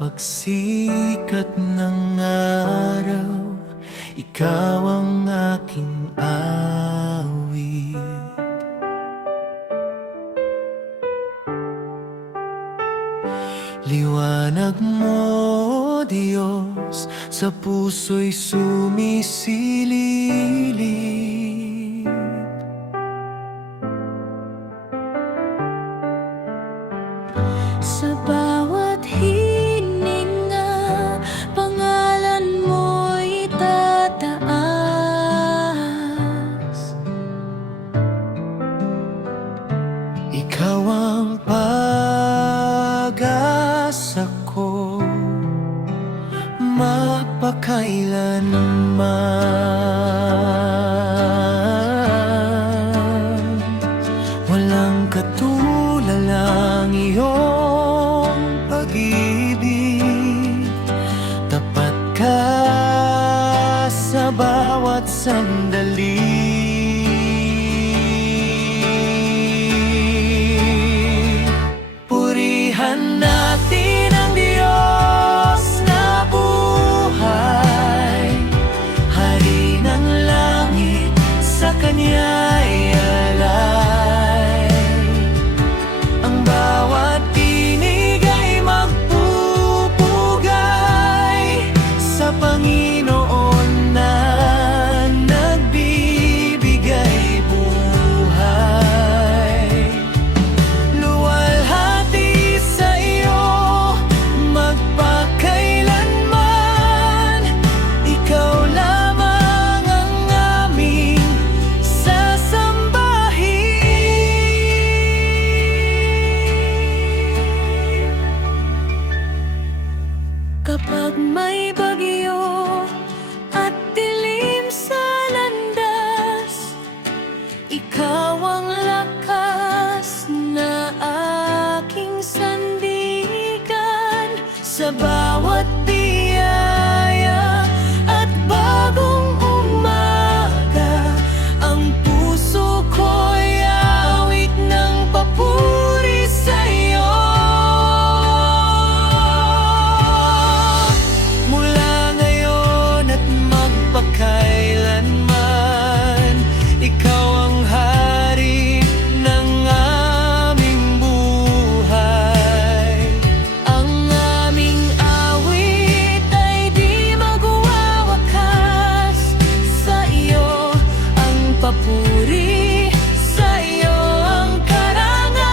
pagsikat ng araw, ikaw ang aking awit. Liwanag mo, Diyos, sa puso'y sumisilip. Sa bawat hininga, pangalan mo'y tataas. Ikaw ang pag-asa ko, mapakailanman. Walang katulalang iyong pag-ibig, tapat ka sa bawat sandali. Purihan natin ang Diyos na buhay, Hari ng langit, sa Kanya'y alay. Ang bawat tinig ay magpupugay sa Panginoon na nagbibigay buhay. Luwalhati sa iyo magpakailanman, ikaw lamang ang aming sasambahin. Kapag may bagyo at dilim sa landas, ikaw ang lakas na aking sandigan. Sa bawat biyaya at bagong umaga, ang puso ko'y awit ng papuri sa'yo. Mula ngayon at magpakailanman, ikaw ang hari ng aming buhay. Ang aming awit ay di magwawakas, sa iyo ang papuri, sa iyo ang karangalan.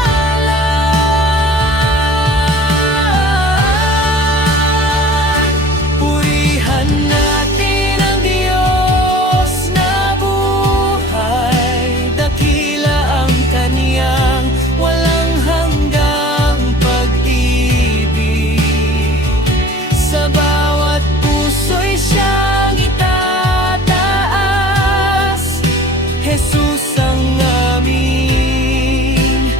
Purihan natin ang Diyos na buhay, dakila ang Kaniyang walang hanggang pag-ibig. Sa bawat puso'y siyang itataas, Jesus ang aming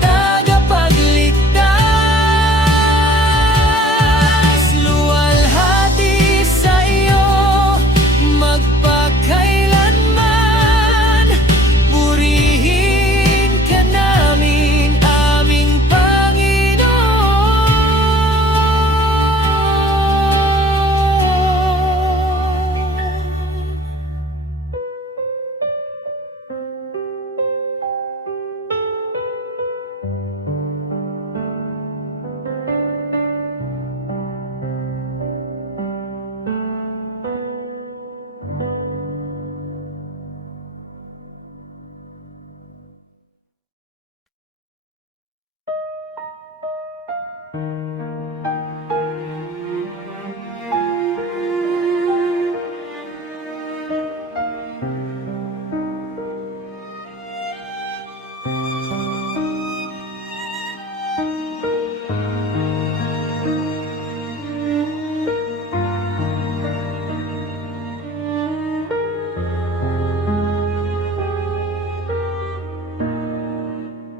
tagapagligtas. Luwalhati sa iyo magpakailanman, purihin ka namin, aming Panginoon.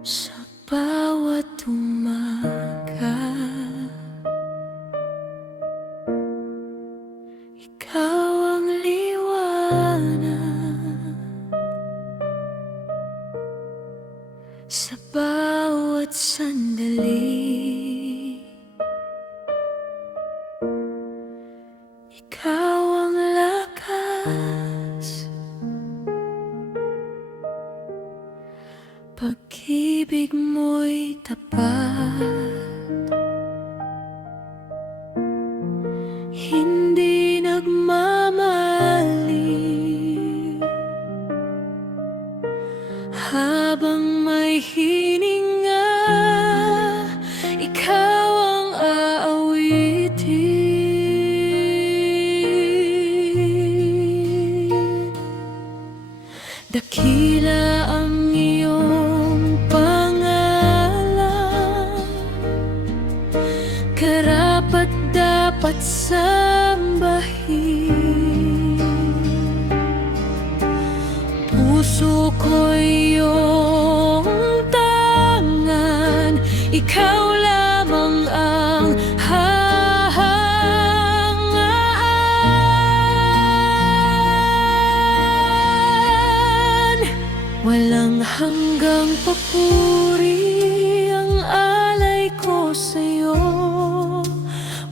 Sa bawat umaga, ikaw ang liwanag. Sa bawat sandali, pag-ibig mo'y tapat, hindi nagmamali. Habang may hininga, ikaw ang aawitin. Dakila ang iyong pangalan, karapat-dapat sambahin. Puso ko'y iyong tangan, ikaw lamang ang hahangaan. Walang hanggang papuri ang alay ko sa'yo,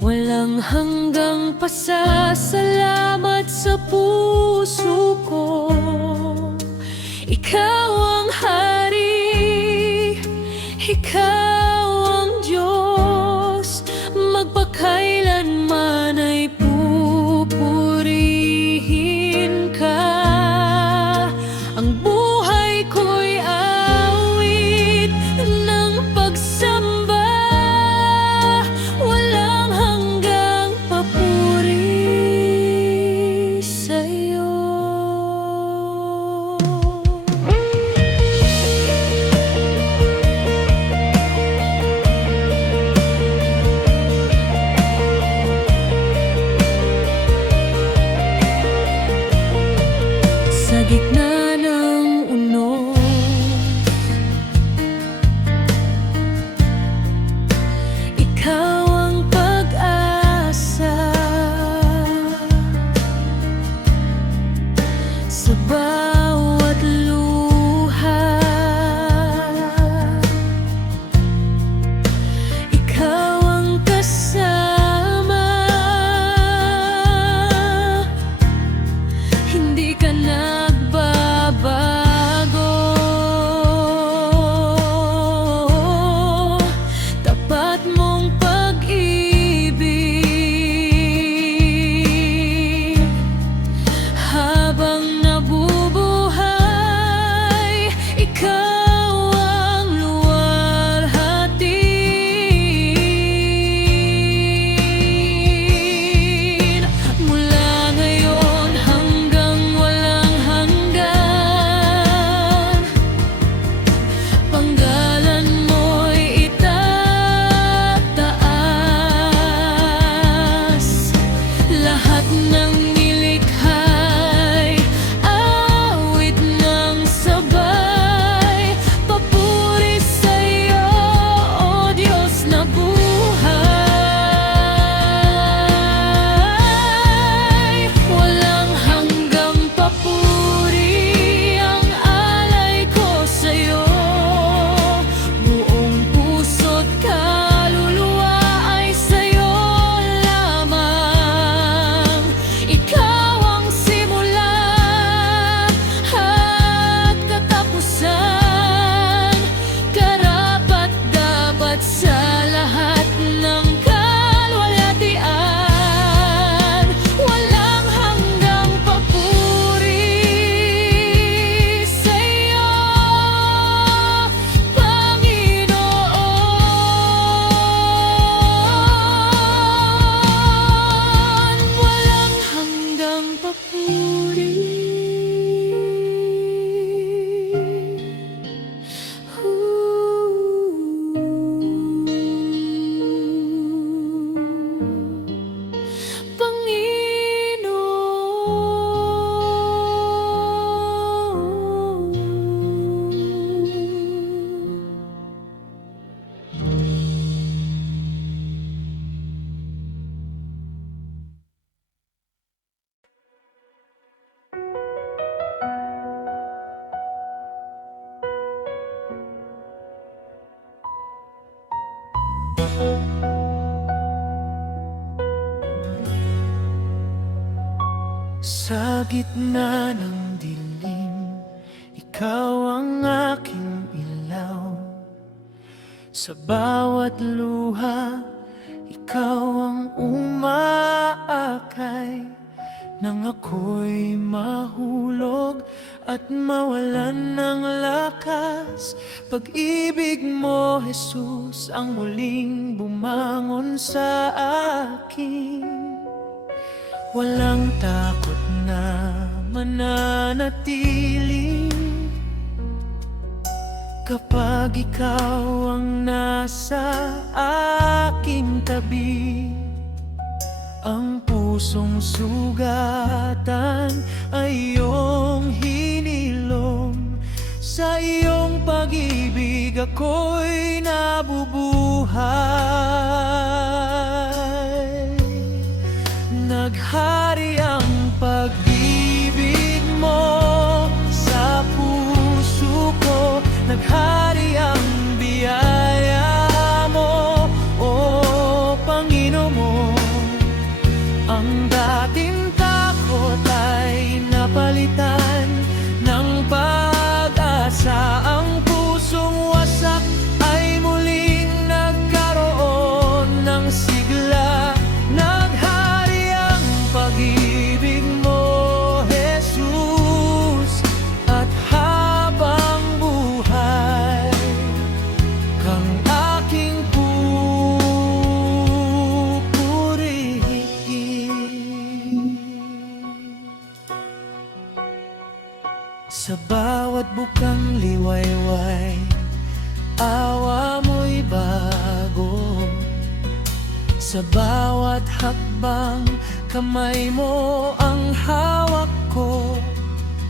walang hanggang pasasalamat sa puso ko. Ikaw ang hari, ikaw ang Diyos, magpakailanman ay pupurihin ka. Ang buhay ko'y awit ng pagsamba, walang hanggang papuri sa'yo. Sa gitna ng unos, ikaw ang pag-asa. Sa bawat luha, ikaw ang kasama. Hindi ka nagbabago, tapat mong pag-ibig. Habang nabubuhay, ikaw ang luwalhatiin. Mula ngayon hanggang walang hanggan, panggalan mo'y itataas. Lahat ng nilikha'y awit ng sabay, papuri sa'yo, O Diyos na buhay. Walang hanggang papuri ang alay ko sa'yo, buong puso't kaluluwa ay sa'yo lamang. Ikaw ang simula at katapusan, karapat-dapat sa lahat ng kalwalhatian. Walang hanggang papuri sa'yo, Panginoon. Walang hanggang papuri. Sa gitna ng dilim, ikaw ang aking ilaw. Sa bawat luha, ikaw ang umaakay nang ako'y mahulog at mawalan ng lakas. Pag-ibig mo, Jesus, ang muling bumangon sa akin. Walang takot na mananatili kapag ikaw ang nasa aking tabi. Ang pusong sugatan ay iyong hinilom. Sa iyong pag-ibig ako'y nabubuhay. Naghari ang pag-ibig mo sa puso ko. Naghari ang biyaya mo, o Panginoon. Ang dating takot ay napalitan ng pag-asa. Ang pusong wasak ay muling nagkaroon ng sigla. Naghari ang pag-ibig mo, Jesus, at habang buhay kang aking sa bawat bukang liwayway, awa mo'y bago. Sa bawat hakbang, kamay mo ang hawak ko.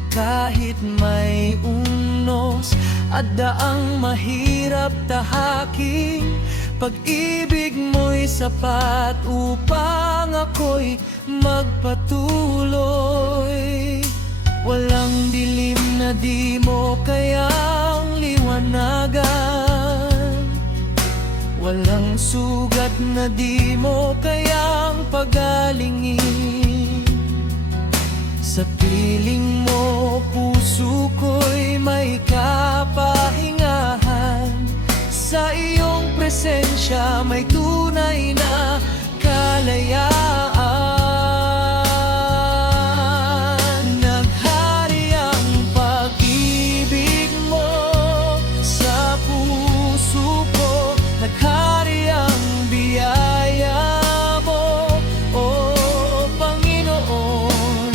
Kahit may unos at daang mahirap tahakin, pag-ibig mo'y sapat upang ako'y magpatuloy. Walang dilim na di mo kayang liwanagan. Walang sugat na di mo kayang pagalingin. Sa piling mo, puso ko'y may kapahingahan. Sa iyong presensya, may tunay na kalayaan. Naghari ang biyaya mo, o Panginoon.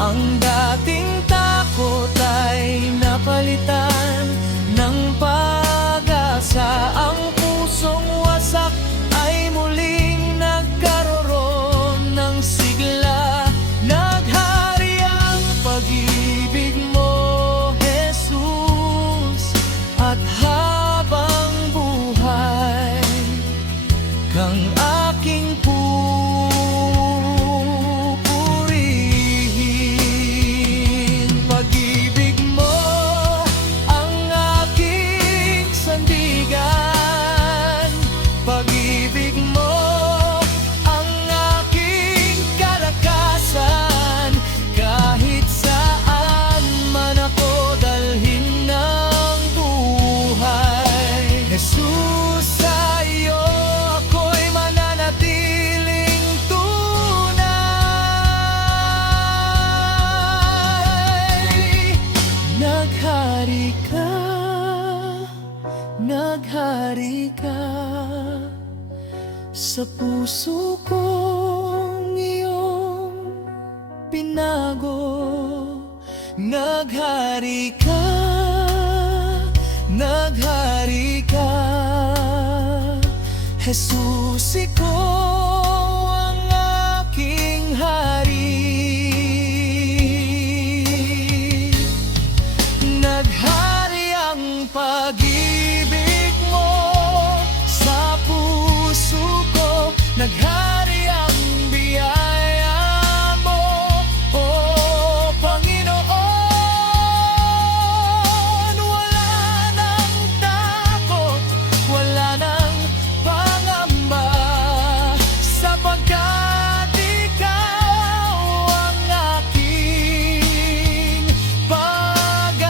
Ang dating takot ay napalitan ng pag-asa. Ang pusong wasak ay muling nagkaroon ng sigla. Naghari ang pag-ibig mo, Jesus, at habang buhay kang aking pupurihin. Pag-ibig mo ang aking sandigan. Pag-ibig mo ang aking kalakasan. Kahit saan man ako dalhin ng buhay, Jesus, sa iyo ako'y mananatiling tunay. Naghari ka sa puso kong iyong pinago. Naghari ka, Jesus, ikaw ang aking hari. Naghari ang pag-ibig mo sa puso ko. Naghari ang biyaya mo, o Panginoon. Wala nang takot, wala nang pangamba, sapagkat ikaw ang aking pag-asa.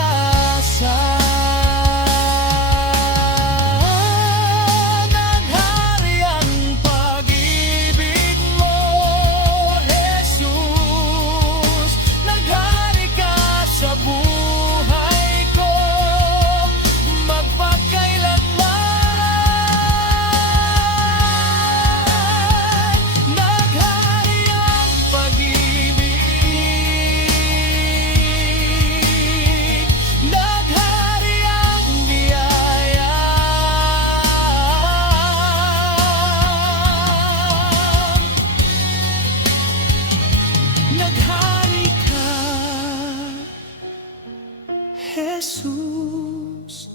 Jesus,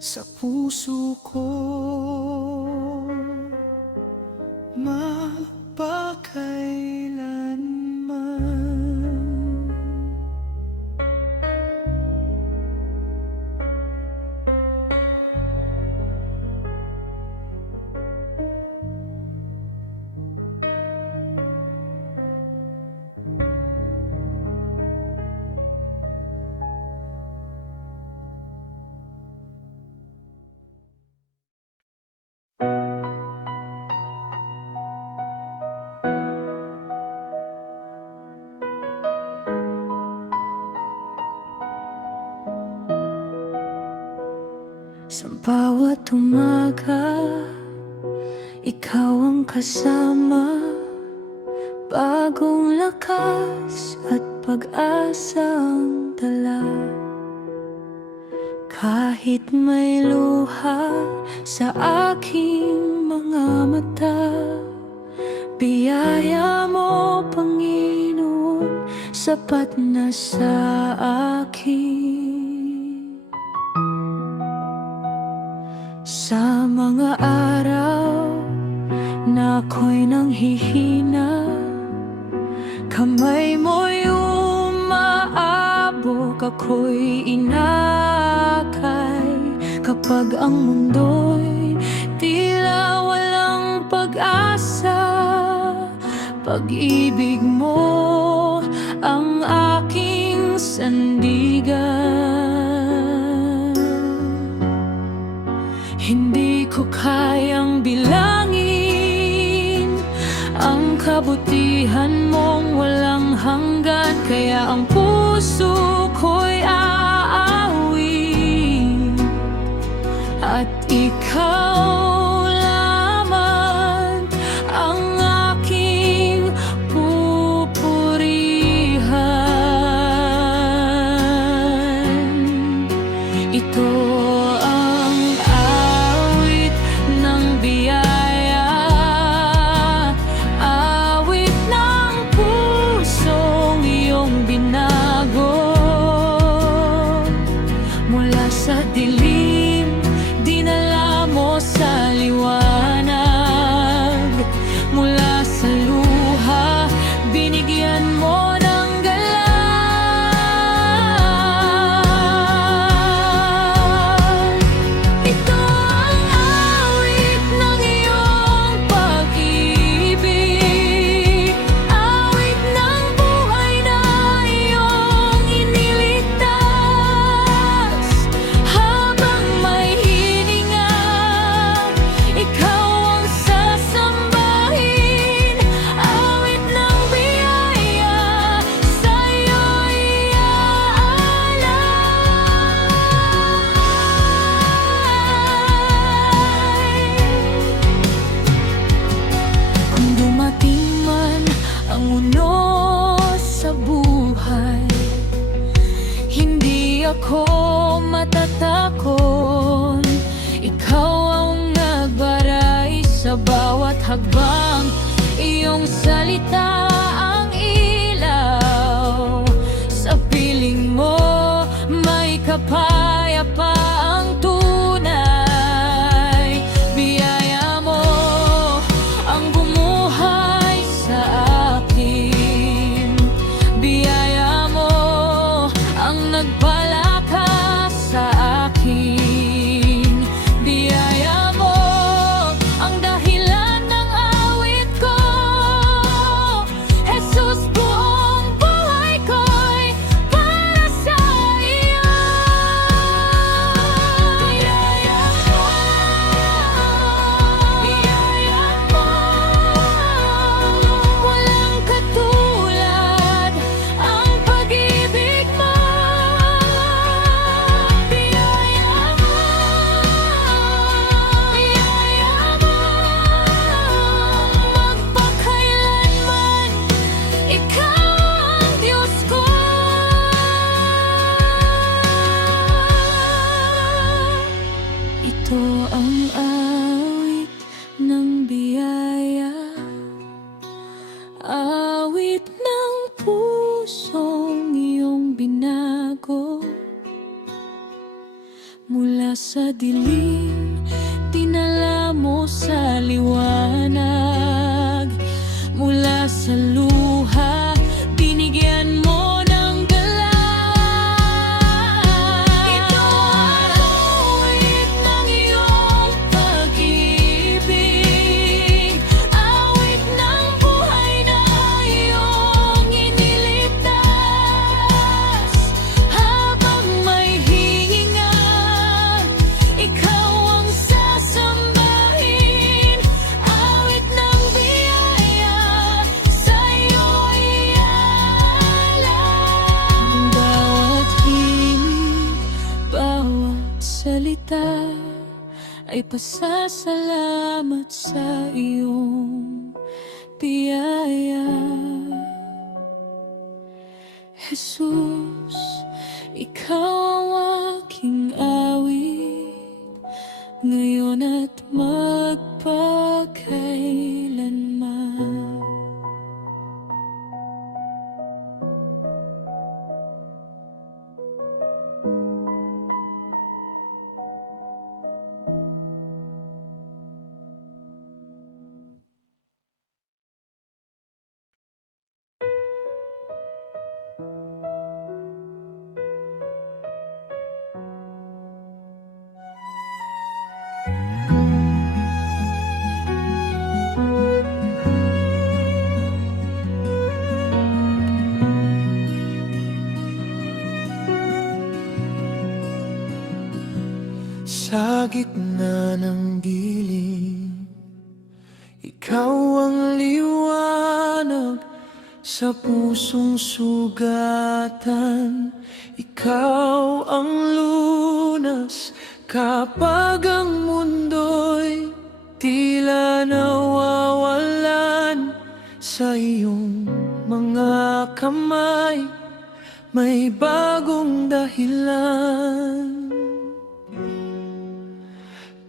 sa puso ko mapakailanman. Sa bawat umaga, ikaw ang kasama, bagong lakas at pag-asang dala. Kahit may luha sa aking mga mata, biyaya mo, Panginoon, sapat na sa akin. Sa mga araw na ako'y nanghihina, kamay mo'y umaabog, ako'y inakay. Kapag ang mundo'y tila walang pag-asa, pag-ibig mo ang aking sandigan. Hindi ko kayang bilangin ang kabutihan mong walang hanggan, kaya ang puso ko'y aawit at ikaw lamang ang aking pupurihan. Ito ang awit ng biyaya, awit ng pusong iyong binago. Mula sa dilim, dinala mo sa liwanag. Mula sa luha, binigyan mo ng galang. Ito ang awit ng iyong pag-ibig, awit ng buhay na iyong iniligtas. Habang may hininga, ikaw ang sasambahin, awit ng biyaya, sa'yo'y aalay. Kung dumating man ang unos sa buhay, hindi ako matatakon. Ikaw ang nagbaray sa bawat hakbang, iyong salita ang ilaw. Sa piling mo may kapayapaang tunay. Biyaya mo ang bumuhay sa akin, biyaya mo ang nagpalakas sa akin, biyaya mo ang dahilan ng awit ko. Jesus, buong buhay ko'y para sa iyo. sa dilim, dinala mo sa liwanag. Mula sa luha, binigyan mo ng galak. Ito ang awit ng iyong pag-ibig, awit ng buhay na iyong iniligtas. Habang may hihinga, ikaw ang sasambahin. Awit ng biyaya, sa'yo'y iaalay. Bawat himig, bawat salita ay pasasalamat sa iyong biyaya. Jesus, ikaw ang aking awit, ngayon at magpakailanman. Sa gitna ng dilim, ikaw ang liwanag sa pusong sugatan. Ikaw ang lunas kapag ang mundo'y tila nawawalan. Sa iyong mga kamay may bagong dahilan.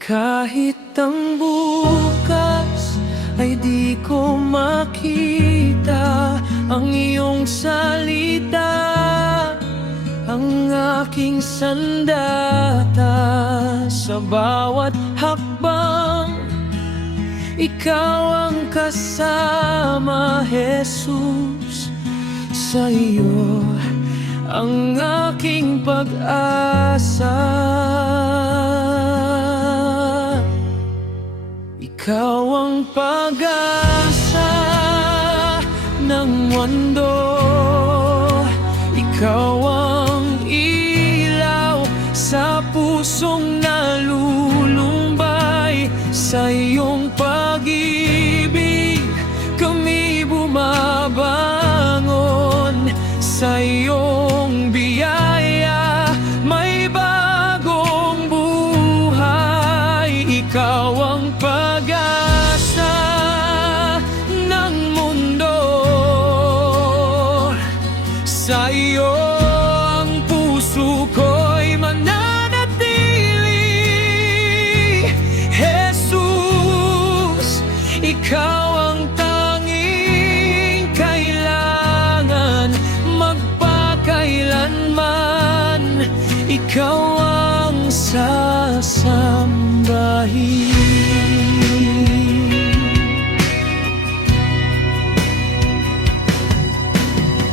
Kahit ang bukas ay di ko makita, ang iyong salita ang aking sandata. Sa bawat hakbang, ikaw ang kasama, Jesus. Sa iyo ang aking pag-asa. Ikaw ang pag-asa ng mundo, ikaw ang ilaw sa pusong nalulumbay. Sa iyong pag-ibig kami bumabangon, sa iyong biyaya may bagong buhay. Ikaw ang pag-asa ng mundo, sa iyo ang puso ko'y mananatili. Jesus, ikaw ang tanging kailangan magpakailanman. Ikaw ang sasambahin.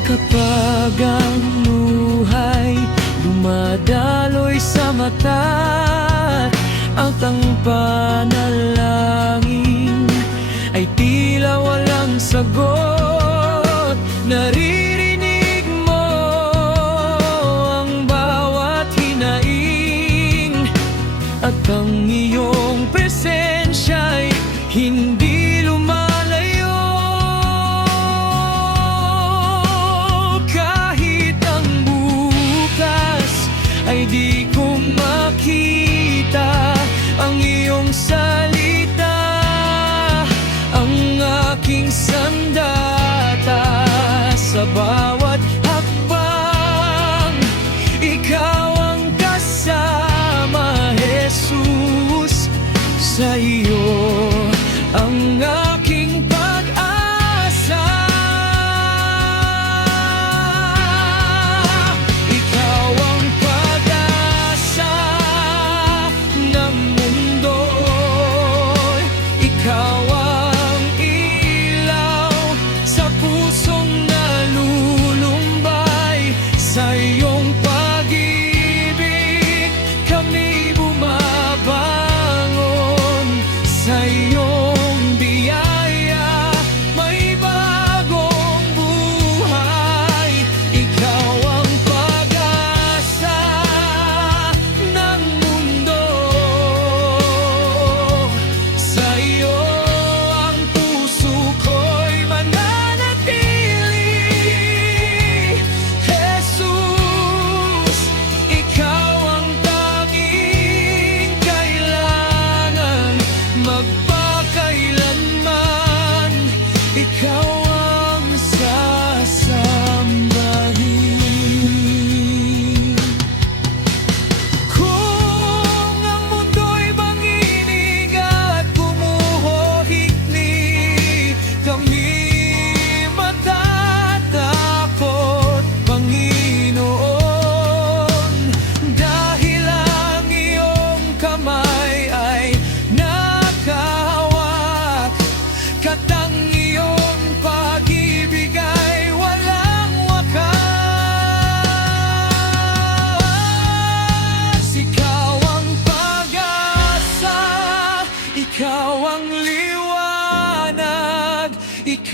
Kapag ang luhay dumadaloy sa mata at ang panalangin ay tila walang sagot, naririnig mo ang bawat hinaing at ang iyong presensya'y hindi lumalayo. Kahit ang bukas ay di ko makita, ang iyong salita ang aking sandata. Sa bawat hakbang, ikaw ang kasama, Jesus. Sa iyo ang aking pag-asa. Ikaw ang pag-asa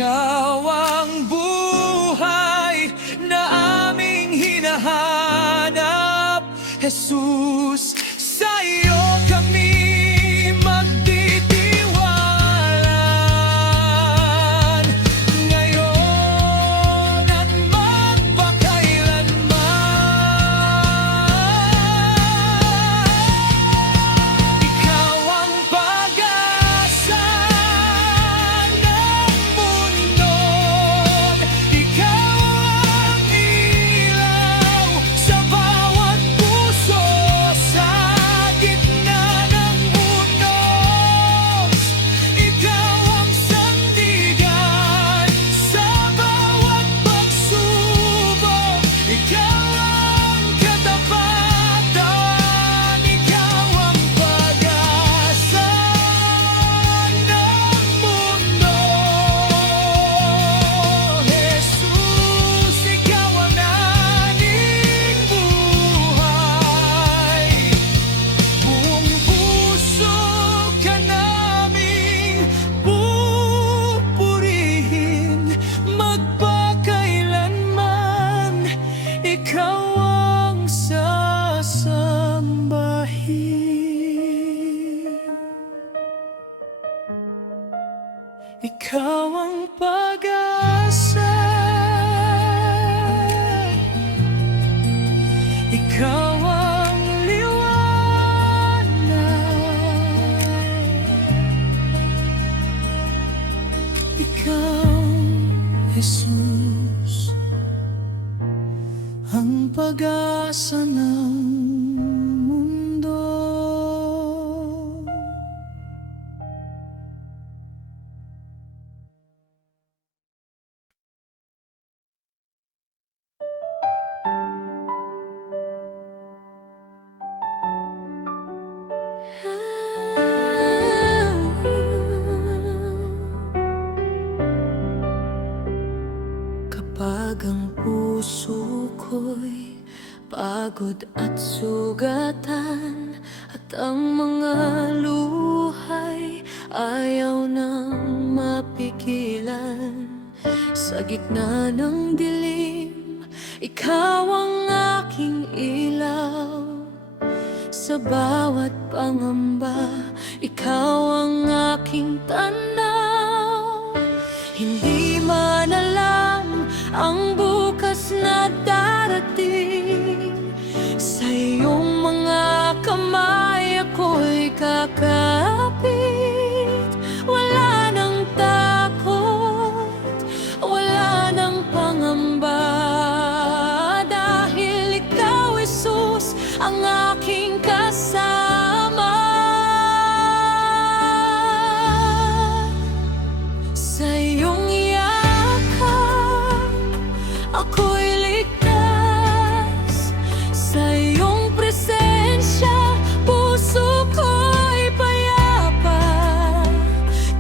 Ikaw ang buhay na aming hinahanap, Jesus. Sa'yo kami magtitiwalaan ngayon at magpakailanman. Ikaw ang pag-asa ng mundo, ikaw ang ilaw sa bawat puso, sa gitna ng unos. Ikaw ang sandigan sa bawat pagsubok, ikaw ang katapatan, ikaw ang pag-asa ng mundo. Jesus, ikaw ang aming buhay. Buong puso ka naming pupurihin magpakailanman. Ikaw ang sasambahin. Ikaw ang pag-asa, ikaw ang liwanag, ikaw, Jesus, ang pag-asa ng mundo. Kapag ang puso ko'y pagod at sugatan, at ang mga luhay ayaw nang mapigilan, sa gitna ng dilim, ikaw ang aking ilaw. Sa bawat pangamba, ikaw ang aking tanaw. Hindi man alam ang bukas na darating, sa iyong mga kamay ako'y kakapit. Wala nang takot, wala nang pangamba, dahil ikaw, Jesus, ang aking kasama. Sa iyong yakap ako'y ligtas, sa iyong presensya puso ko'y payapa.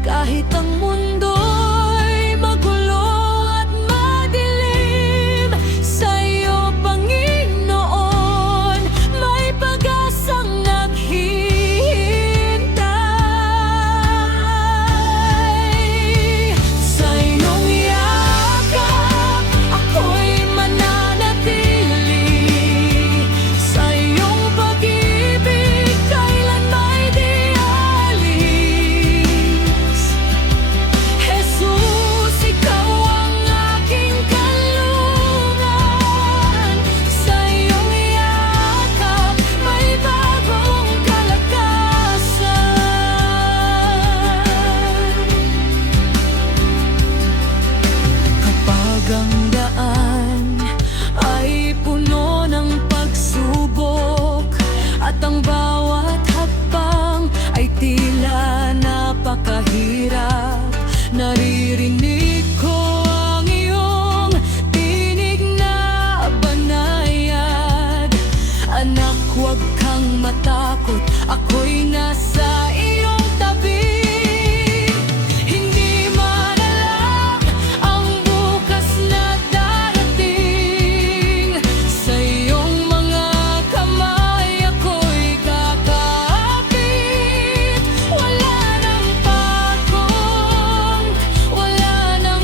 Kahit ang mundo'y magulo at madilim, sa iyo, Panginoon, may pag-asang naghihintay. Sa iyong yakap ako'y mananatili, sa iyong pag-ibig kailan may di alis. Jesus, ikaw ang aking kanlungan, sa iyong yakap may bagong kalakasan. Kapag ang daan ay puno ng pagsubok, at ang bawat hakbang ay tila napakahirap, naririnig ko ang iyong tinig na banayad. Anak, huwag kang matakot, ako'y nasa iyong tabi. Hindi man alam ang bukas na darating, sa iyong mga kamay ako'y kakapit. Wala nang pagod, wala nang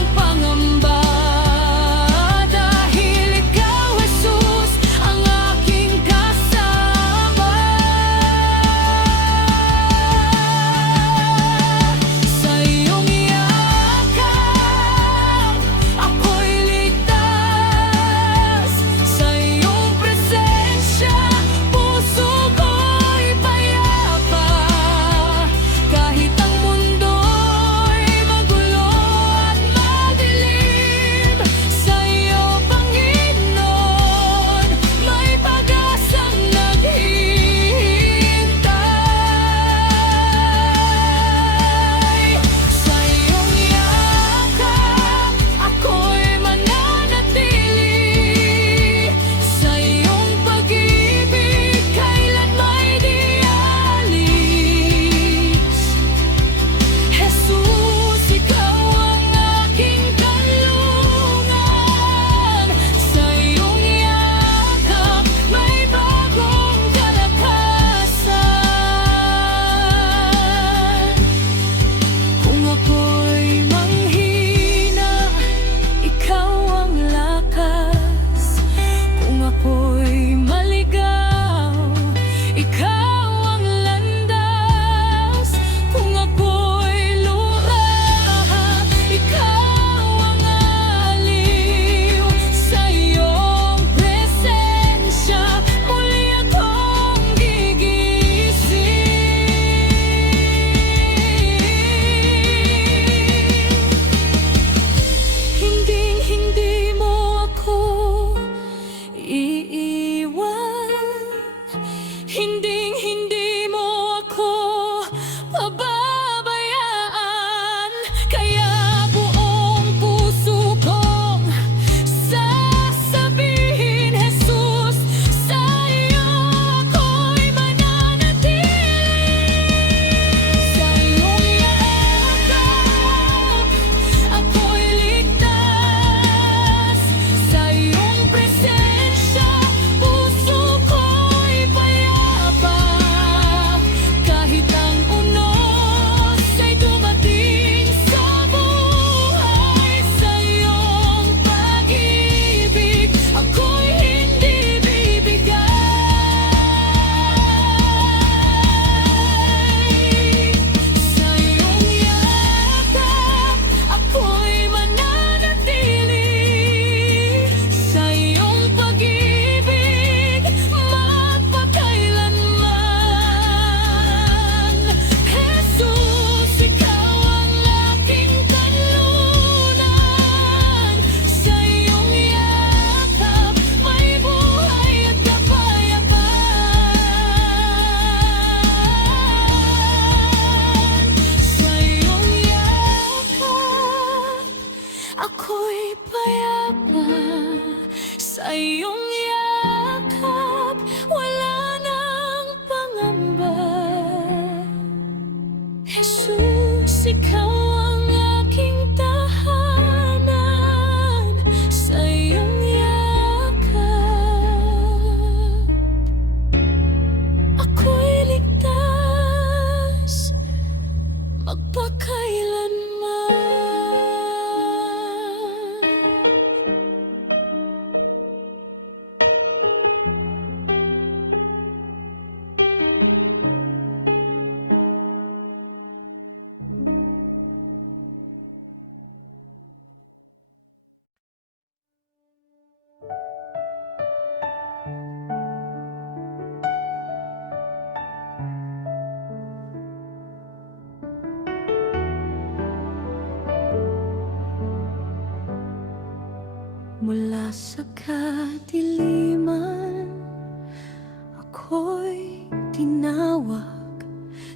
ako'y tinawag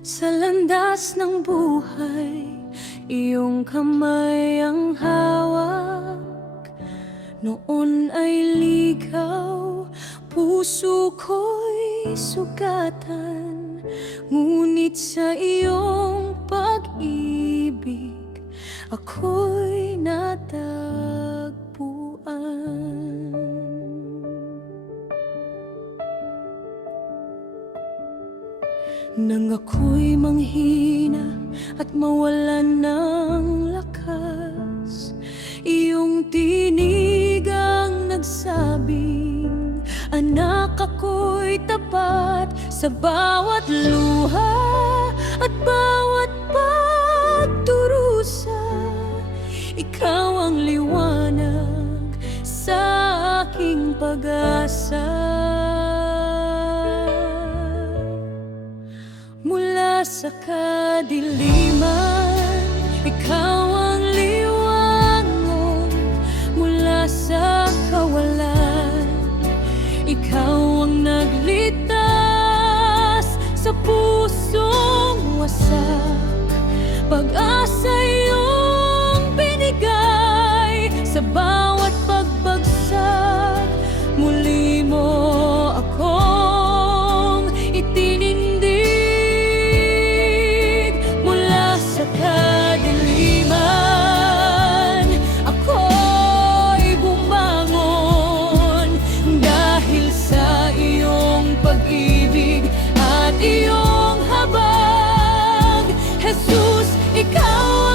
sa landas ng buhay. Iyong kamay ang hawak, noon ay ligaw, puso ko'y sugatan. Ngunit sa iyong pag-ibig, ako'y natagpuan. Nang ako'y manghina at mawalan ng lakas, iyong tinig ang nagsabing, anak, ako'y tapat sa bawat luha at bawat pagdurusa. Ikaw ang liwanag sa aking pag-asa. Mula sa kadiliman, ikaw ang liwanag. Mula sa kawalan, ikaw ang nagligtas. Sa pusong wasak, pag-asa iyong binigay. Sa bawat pagbagsak, muli mo akong itinindig. Mula sa kadiliman, ako'y bumangon dahil sa iyong pag-ibig at iyong habag. Jesus, ikaw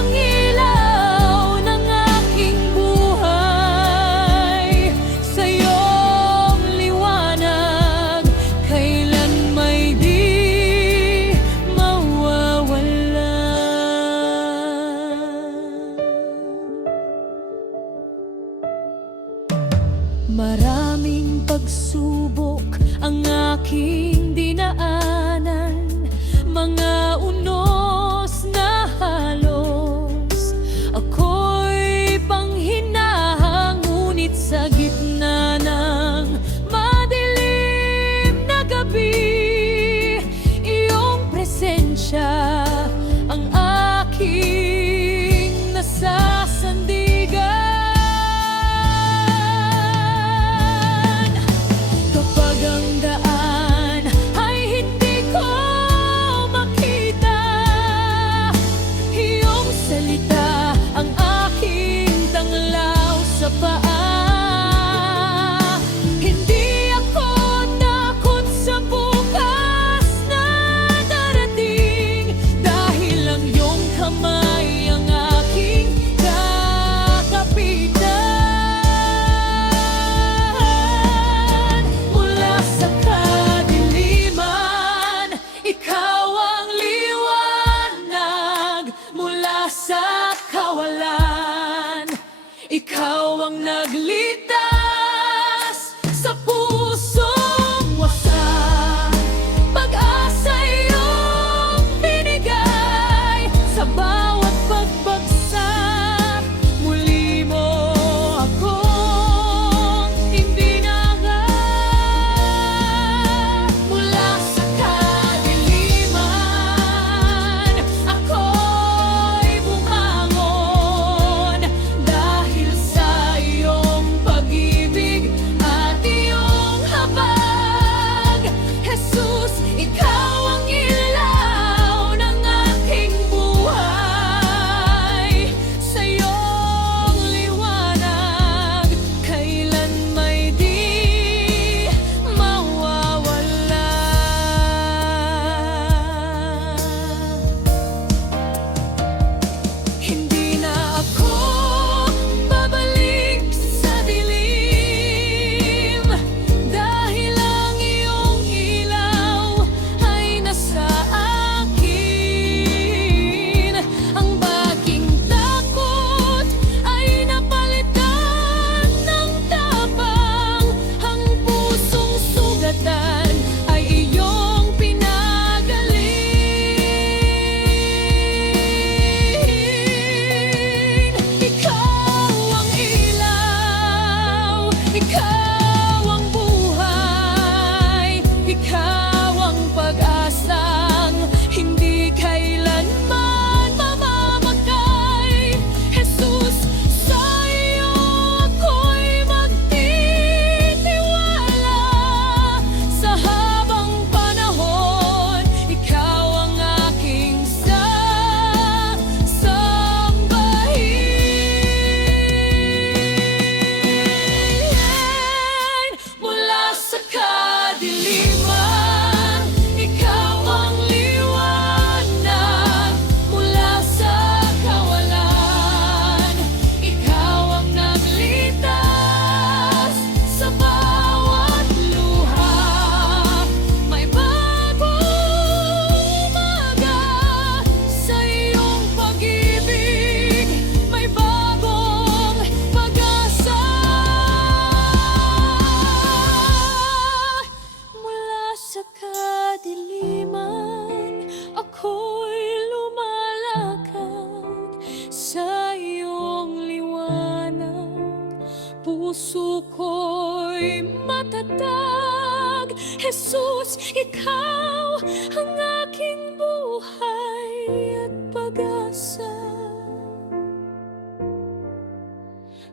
sa kadiliman, ako'y lumalakad sa iyong liwanag. Puso ko'y matatag, Jesus, ikaw ang aking buhay at pag-asa.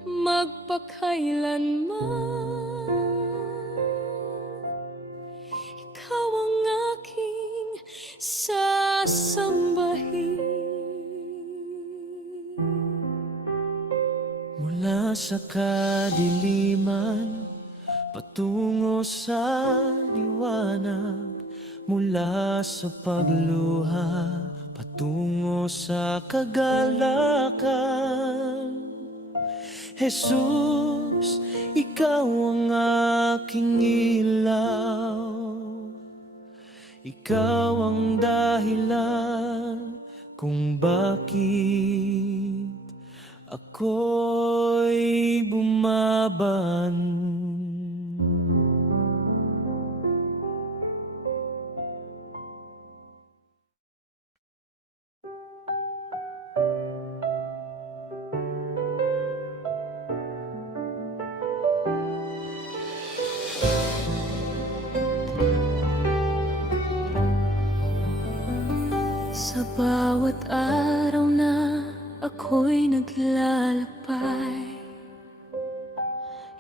Magpakailanman, ikaw ang aking sasambahin. Mula sa kadiliman patungo sa liwanag, mula sa pagluha patungo sa kagalakan. Jesus, ikaw ang aking ilaw, ikaw ang dahilan kung bakit ako'y bumaban. Sa bawat araw na ako'y naglalakbay,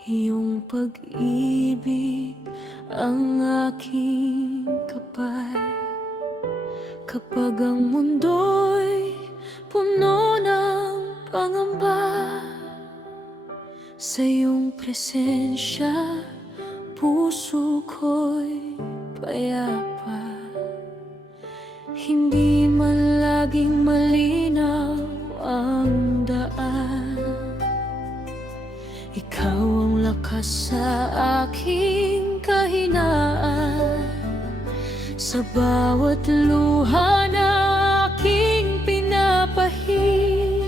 iyong pag-ibig ang aking kapal. Kapag ang mundo'y puno ng pangamba, sa iyong presensya puso ko'y payapa. Hindi man laging malinaw ang daan, ikaw ang lakas sa aking kahinaan. Sa bawat luha na aking pinapahid,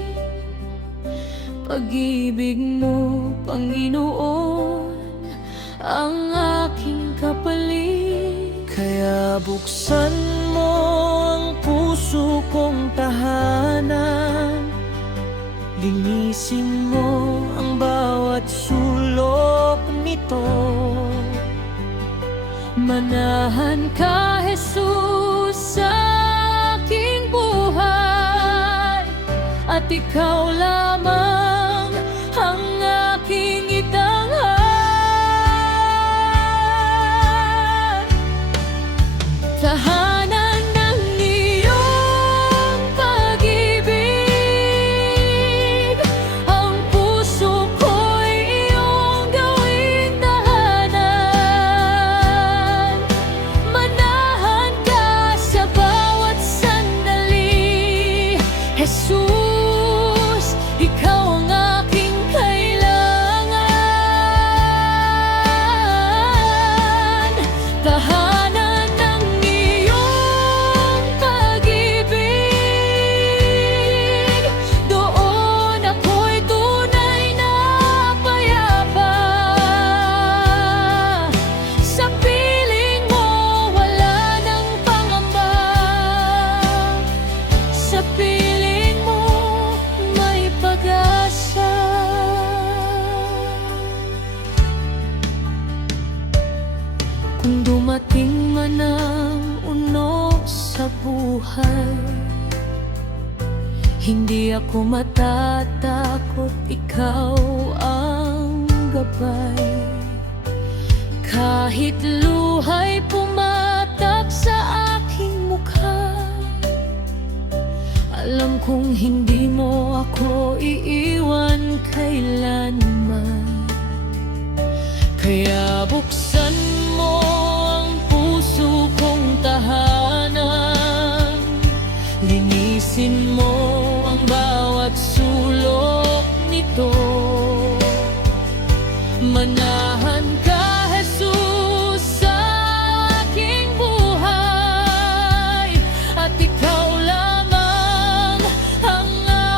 pag-ibig mo, Panginoon, ang aking kapalit. Kaya buksan mo ang puso kong tahanan, linisin mo ang bawat sulok nito. Manahan ka, Jesus, sa aking buhay, at ikaw lamang ang aking itanghal. Tahanan ng iyong pag-ibig, ang puso ko'y iyong gawing tahanan. Manahan ka sa bawat sandali, Jesus, ikaw ang aking kailangan. Tahanan ng iyong pag-ibig, doon ako'y tunay na payapa. Sa piling mo wala nang pangamba, sa piling mo may pag-asa. Kung dumating man ang unok sa buhay, hindi ako matatakot, ikaw ang gabay. Kahit luha'y pumatak sa aking mukha, alam kong hindi mo ako iiwan kailanman. Kaya buksan mo ang puso kong tahanan, linisin mo ang bawat sulok nito. Manahan ka, Jesus, sa aking buhay, at ikaw lamang ang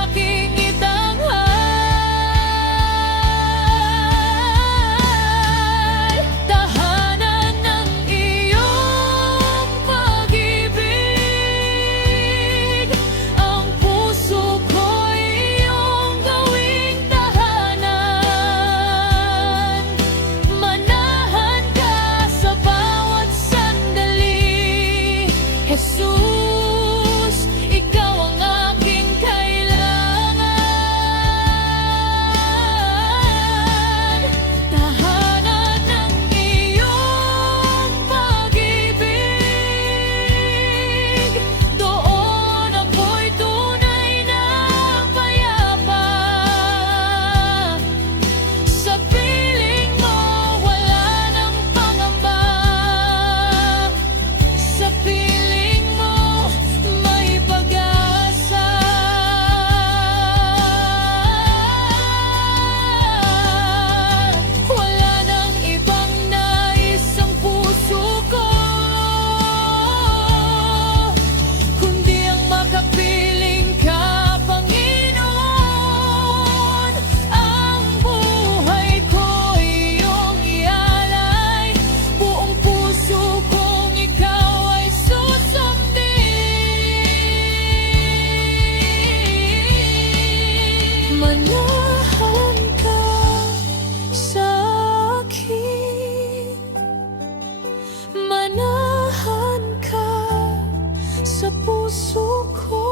aking itanghal. Tahanan ng iyong Jesus, ikaw ang aking kailangan. Tahanan ng iyong pag-ibig, doon ako'y tunay na payapa. Sa piling mo wala nang pangamba, sa piling mo may pag-asa. Wala nang ibang nais ang puso ko, kundi ang makapiling ka, Panginoon. Ang buhay ko iyong ialay, buong puso kong ikaw ay susundin. Manahan ka sa akin, manahan ka sa puso ko.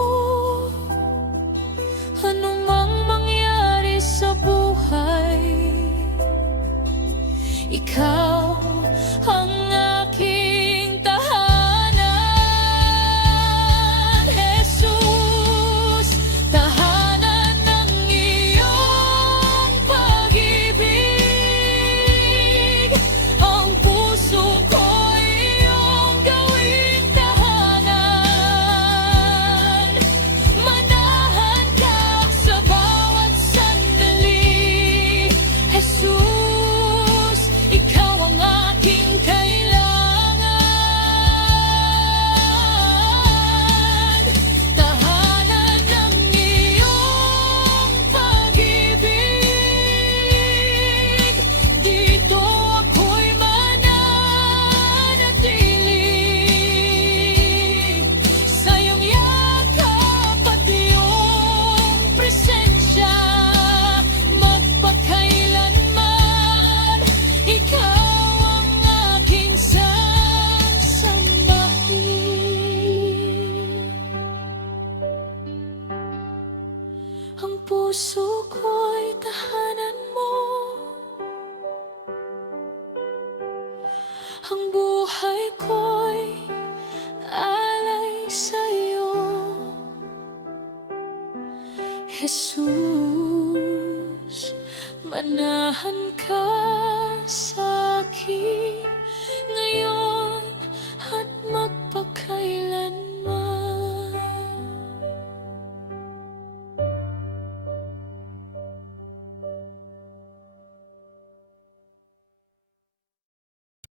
Anumang mangyari sa buhay, ikaw ang aking tahanan. Jesus, tahanan ng iyong pag-ibig, ang puso ko iyong gawing tahanan. Manahan ka sa bawat sandali, Jesus, ikaw ang aking kailangan. Tahanan ng iyong pag-ibig, dito ako'y mananatili. Sa iyong yakap at iyong presensya, magpakailanman, ikaw ang aking sasambahin. Ang puso ko'y tahanan mo, ang buhay ko'y alay sa'yo, Jesus. Manahan ka sa akin ngayon.